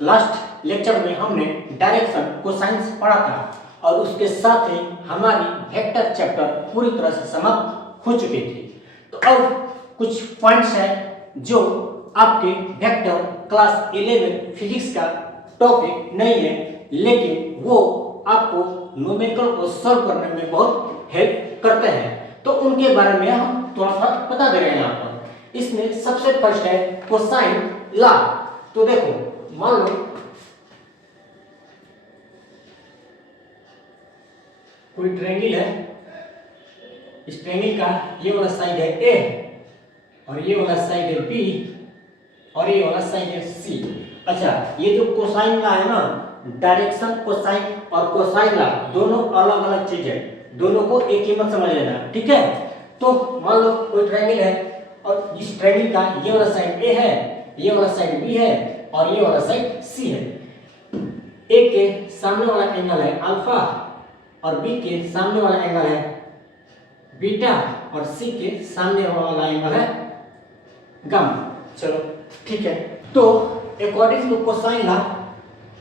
Last lecture में हमने direction cosines पढ़ा था और उसके साथ ही हमारी वेक्टर चैप्टर पूरी तरह से समाप्त हो चुके थे। तो अब कुछ पॉइंट्स हैं जो आपके वेक्टर क्लास 11 फिजिक्स का टॉपिक नहीं है, लेकिन वो आपको न्यूमेरिकल को सॉल्व करने में बहुत हेल्प करते हैं। तो उनके बारे में हम थोड़ा सा बता दे रहे हैं यहाँ पर। इसमें सबसे फर्स्ट है कोसाइन लॉ। तो देखो, मान लो कोई ट्रायंगल है, इस ट्रायंगल का ये वाला साइड है ए और ये वाला साइड है बी और ये वाला साइड है सी। अच्छा, ये जो कोसाइन लॉ है ना, डायरेक्शन कोसाइन और कोसाइन लॉ दोनों अलग अलग चीज है, दोनों को एक ही मत समझ लेना, ठीक है। तो मान लो कोई ट्रायंगल है और इस ट्रायंगल का ये वाला साइड ए है, ये वाला साइड बी है और ये वाला साइड सी है। ए के सामने वाला एंगल है अल्फा और बी के सामने वाला एंगल है बीटा और सी के सामने वाला एंगल है गामा। चलो ठीक है। तो according to cosine law,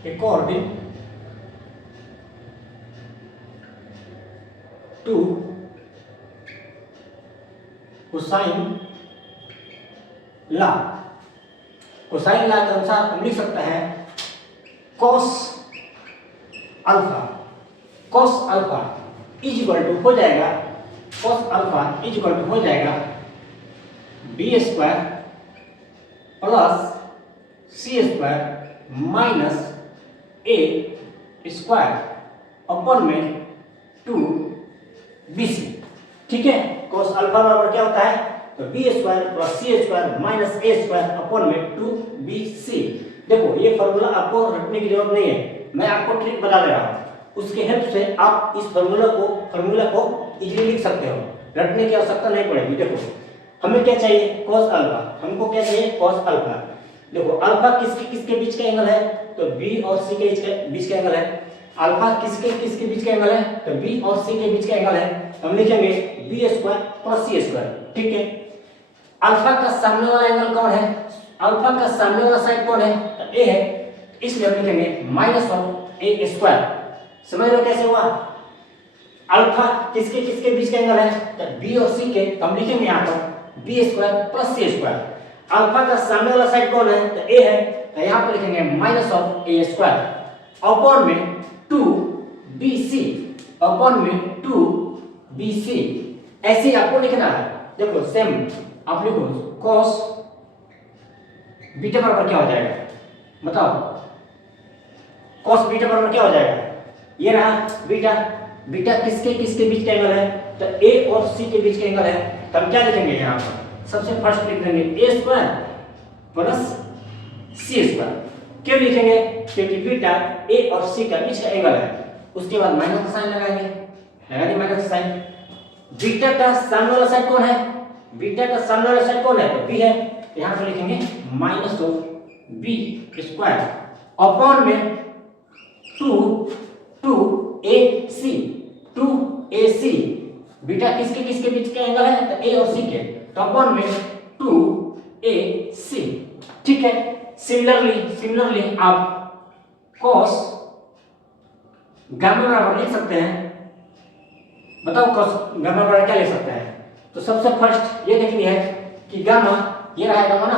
according to cosine law, cosine law के अनुसार हम लिख सकते हैं cos alpha, cos alpha is equal to हो जाएगा, cos alpha is equal to हो जाएगा B square plus C square minus A square upon में 2bc। ठीक है, cos अल्फा बराबर क्या होता है, तो B square plus C square minus A square upon में 2bc। देखो, ये फॉर्मूला आपको रटने की जरूरत नहीं है, मैं आपको ट्रिक बता दे रहा हूँ, उसके हेल्प से आप इस फॉर्मूला को इजीली लिख सकते हो, रटने की आवश्यकता नहीं पड़ेगी। देखो, हमें क्या चाहिए, cos अल्फा, हमको क्या चाहिए, cos अल्फा। देखो, अल्फा किसके बीच का एंगल है, तो बी और सी के बीच का एंगल है। अल्फा किसके बीच का एंगल है, तो बी और सी के बीच का एंगल है। हम लिखेंगे B square plus C square. ठीक है, अल्फा का सामने वाला एंगल कौन है, अल्फा का सामने वाला साइड कौन है, तो ए है, इसलिए हम लिखेंगे माइनस ऑफ ए स्क्वायर। समझ लो कैसे हुआ, अल्फा किसके बीच का एंगल है, तो बी और सी के, तो हम लिखेंगे यहाँ पर B square plus C square. Alpha का सामने वाला साइड कौन है, तो ए है, तो यहाँ पर लिखेंगे minus of A square upon में 2bc, अपॉन में 2bc। ऐसे आपको लिखना है। देखो सेम आप लिखो, cos बीटा बराबर क्या हो जाएगा, बताओ, cos बीटा बराबर क्या हो जाएगा, ये रहा बीटा। बीटा किसके बीच का एंगल है, तो ए और सी के बीच का एंगल है। तो हम क्या लिखेंगे यहाँ पर, सबसे फर्स्ट लिख देंगे ए स्क्वायर प्लस सी स्क्वायर। क्यों लिखेंगे, क्योंकि बीटा ए और सी का बीच का एंगल है। उसके बाद माइनस का साइन लगाएंगे, लगा दिया माइनस का साइन। बीटा का सामने वाला साइड कौन है, बीटा का सामने वाला साइड कौन है, तो बी है, तो यहाँ पर लिखेंगे minus of B square upon में 2ac, 2ac। बीटा किसके बीच का एंगल है, तो ए और सी के, तो अपॉन में 2ac। ठीक है, सिमिलरली आप cos गामा बराबर लिख सकते हैं। बताओ cos गामा बराबर क्या लिख सकते हैं, तो सबसे फर्स्ट ये देखनी है कि गामा, ये रहा गामा ना,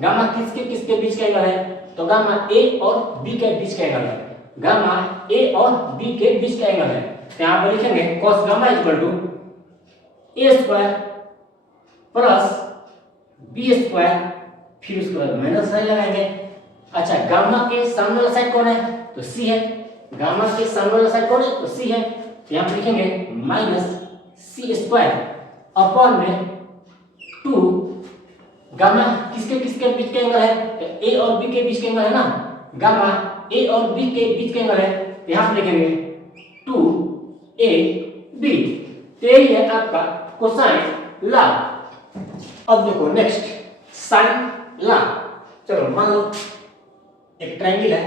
गामा किसके बीच का एंगल है, तो गामा ए और बी के बीच का एंगल है, गामा ए और बी के बीच का एंगल है। तो यहाँ पर लिखेंगे cos gamma equal to A square plus B square, फिर उसके बाद माइनस साइन लगाएंगे। अच्छा, गामा के सामने वाला साइड कौन है, तो सी है, गामा के सामने वाला साइड कौन है, तो सी है, तो यहाँ पर लिखेंगे माइनस सी स्क्वायर अपॉन में 2 गामा किसके बीच का एंगल है, तो ए और बी के बीच का एंगल है ना, गामा ए और बी के बीच का एंगल है, तो यहाँ पर लिखेंगे 2ab। तो यही है आपका कोसाइन लॉ। अब देखो नेक्स्ट साइन लॉ। चलो मान लो एक ट्रायंगल है,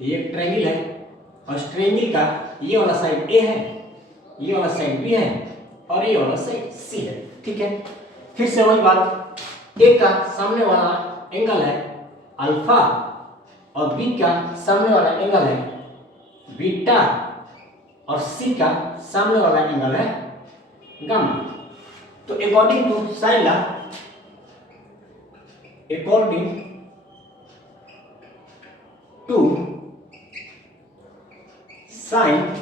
ये एक ट्रायंगल है और इस ट्रायंगल का ये वाला साइड ए है, ये वाला साइड बी है और ये वाला साइड सी है। ठीक है, फिर से वही बात, ए का सामने वाला एंगल है अल्फा और बी का सामने वाला एंगल है बीटा और सी का सामने वाला एंगल है गामा। तो according to sine law, according to sine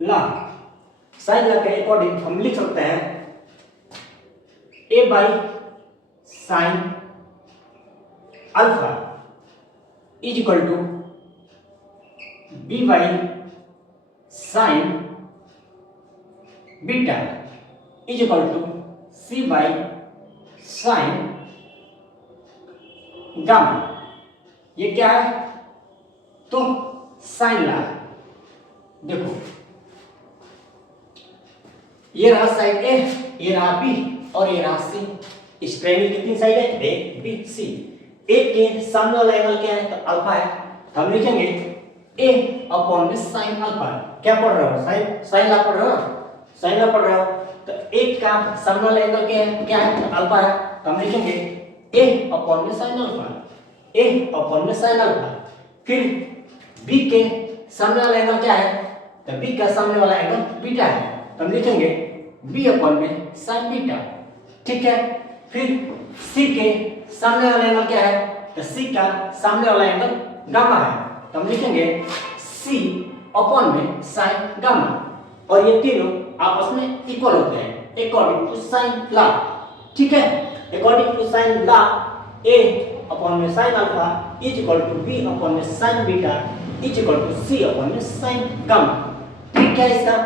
law, sine law के अकॉर्डिंग हम लिख सकते हैं A by sine alpha is equal to B by sine beta is equal to C by sine gamma. ये क्या है? तो साइन लॉ है। देखो ये रहा साइड ए, ये रहा बी और ये रहा सी। इस ट्रायंगल कितनी साइड है? A B C. ए के सामने वाला एंगल क्या है? तो अल्फा है। तो हम लिखेंगे ए अपॉन में साइन अल्फा। क्या पढ़ रहे हो? साइन लॉ पढ़ रहे हो? साइन लॉ पढ़ रहे हो तो एक का सामने वाला एंगल क्या है? तो अल्फा है। तो हम लिखेंगे ए अपॉन में साइन अल्फा, ए अपॉन में साइन अल्फा। फिर बी के सामने वाला एंगल क्या है? तो बी का सामने वाला एंगल बीटा है। तो हम लिखेंगे बी अपॉन में साइन बीटा। ठीक है। फिर सी के सामने वाला एंगल क्या है? तो सी का सामने वाला एंगल गामा है। तो हम लिखेंगे सी अपॉन में साइन गामा। और ये तीनों आपस में इक्वल होते हैं अकॉर्डिंग टू साइन लॉ। ठीक है। According to sine law A upon में sine alpha is equal to B upon में sine beta is equal to C upon में साइन गामा। ट्रिक क्या है इसका?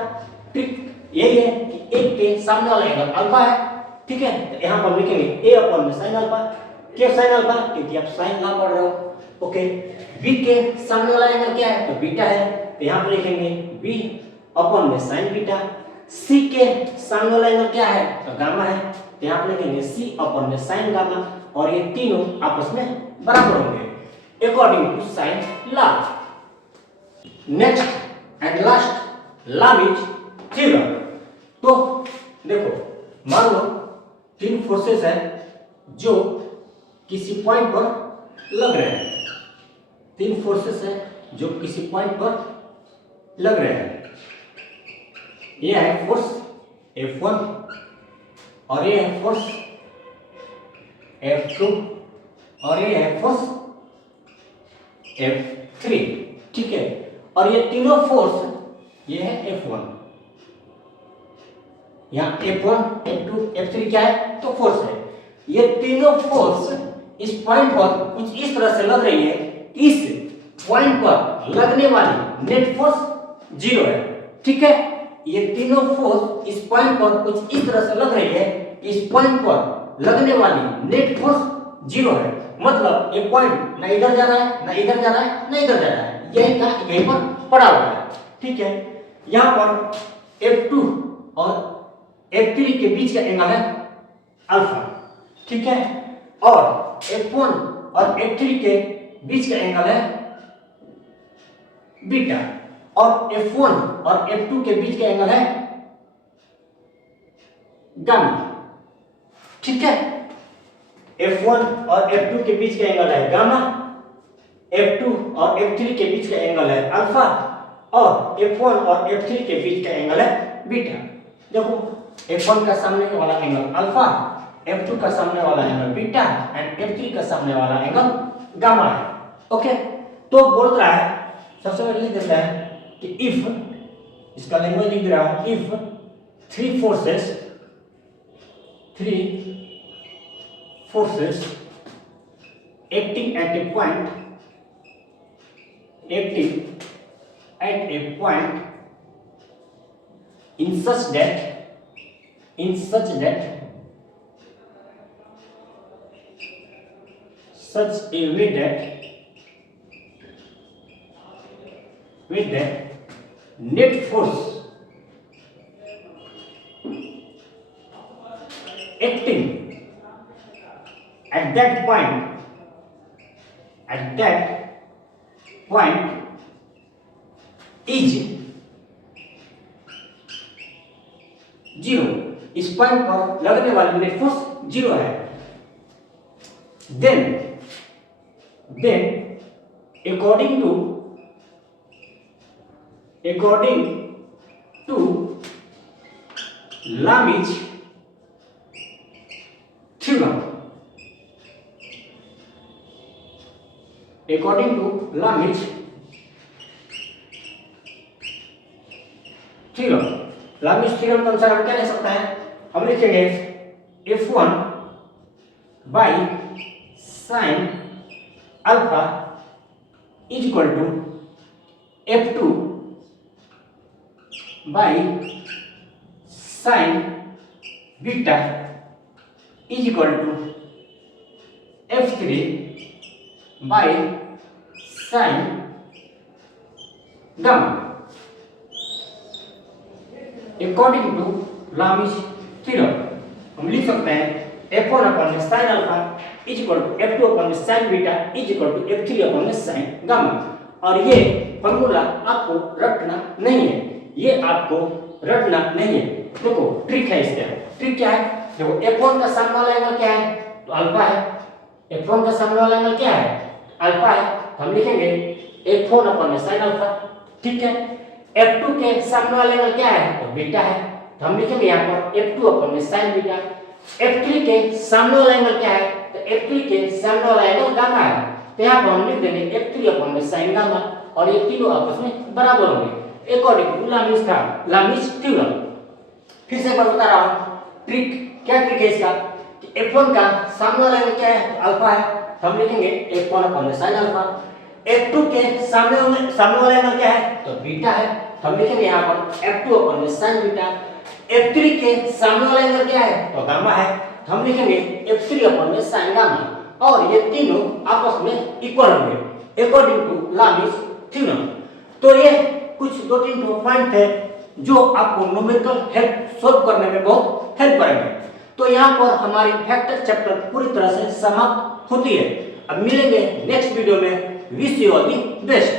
ट्रिक यही है कि एक के सामने वाला एंगल अल्फा है। ठीक है। तो यहाँ पर लिखेंगे ए अपॉन में साइन अल्फा। क्यों साइन अल्फा? क्योंकि आप साइन लॉ पढ़ रहे हो। ओके। बी के सामने वाला एंगल क्या है? तो बीटा है। तो यहाँ पर लिखेंगे बी अपॉन में साइन बीटा। सी के सामने वाला एंगल क्या है? तो गामा है। तो यहाँ पर लिखेंगे सी अपॉन में साइन गामा। और ये तीनों आपस में बराबर होंगे according to sine law. Next and last law is theorem. तो देखो मान लो तीन फोर्सेस है जो किसी पॉइंट पर लग रहे हैं। तीन फोर्सेस है जो किसी पॉइंट पर लग रहे हैं। ये है फोर्स F1 और ये है फोर्स F2 और ये है फोर्स F3। ठीक है। और ये तीनों फोर्स, ये है F1, यहाँ F1 F2 F3 क्या है? तो फोर्स है। ये तीनों फोर्स इस पॉइंट पर कुछ इस तरह से लग रही है, इस पॉइंट पर लगने वाली नेट फोर्स 0 है। ठीक है। ये तीनों फोर्स इस पॉइंट पर कुछ इस तरह से लग रही है, इस पॉइंट पर लगने वाली नेट फोर्स 0 है। मतलब ये पॉइंट ना इधर जा रहा है, ना इधर जा रहा है, ना इधर जा रहा है, यहीं पर पड़ा हुआ है। ठीक है। यहाँ पर F2 और F3 के बीच का एंगल है अल्फा। ठीक है। और F1 और F3 के बीच का एंगल है बीटा। और F1 और F2 के बीच का एंगल है गामा। ठीक है। F1 और F2 के बीच का एंगल है गामा, F2 और F3 के बीच का एंगल है अल्फा और F1 और F3 के बीच का एंगल है बीटा। देखो F1 का सामने वाला एंगल अल्फा, F2 का सामने वाला एंगल बीटा एंड F3 का सामने वाला एंगल गामा है। ओके। तो बोल रहा है, सबसे पहले लिख देता है कि इफ, इसका लैंग्वेज लिख दे रहा हूं, if three forces acting at a point in such that such a way that net force acting at that point is 0। इस पॉइंट पर लगने वाली नेट फोर्स 0 है। Then according to Lamy's theorem, according to Lamy's theorem, Lamy's theorem के अनुसार हम क्या लिख सकते हैं? हम लिखेंगे f1 by sine alpha is equal to f2 by sine beta is equal to f3 by sine gamma. According to Lamy's theorem, हम लिख सकते हैं f1 अपॉन में sine alpha is equal to f2 upon में sine beta is equal to f3 upon में sine gamma. और ये formula आपको रटना नहीं है, ये आपको रटना नहीं है। देखो ट्रिक है इसका। ट्रिक क्या है? देखो f1 का सामने वाला एंगल क्या है? तो अल्फा है। f1 का सामने वाला एंगल क्या है? अल्फा है। तो हम लिखेंगे f1 अपॉन में साइन अल्फा। ठीक है। f2 के सामने वाला एंगल क्या है? तो बीटा है। तो हम लिखेंगे यहाँ पर f2 अपॉन में साइन बीटा। f3 के सामने वाला एंगल क्या है? तो f3 के सामने वाला एंगल गामा है। तो यहाँ पर हम लिख देंगे f3 अपॉन में साइन गामा और ये तीनों आपस में बराबर होंगे अकॉर्डिंग टू लामिस थ्योरम। फिर से एक बार बता रहा हूँ ट्रिक। क्या ट्रिक है इसका? कि f1 का सामने वाला एंगल क्या है? तो अल्फा है। तो हम लिखेंगे f1 अपॉन में साइन अल्फा। f2 के सामने वाला एंगल क्या है? तो बीटा है। तो हम लिखेंगे यहाँ पर f2 अपॉन में साइन बीटा। f3 के सामने वाला एंगल क्या है? तो गामा है। तो हम लिखेंगे f3 अपॉन में साइन गामा और ये तीनों आपस में इक्वल होंगे अकॉर्डिंग टू लामिस थ्योरम। तो ये कुछ 2-3 पॉइंट है जो आपको न्यूमेरिकल हेल्प सॉल्व करने में बहुत हेल्प करेंगे। तो यहाँ पर हमारी फैक्टर चैप्टर पूरी तरह से समाप्त होती है। अब मिलेंगे नेक्स्ट वीडियो में। Wish you all the best.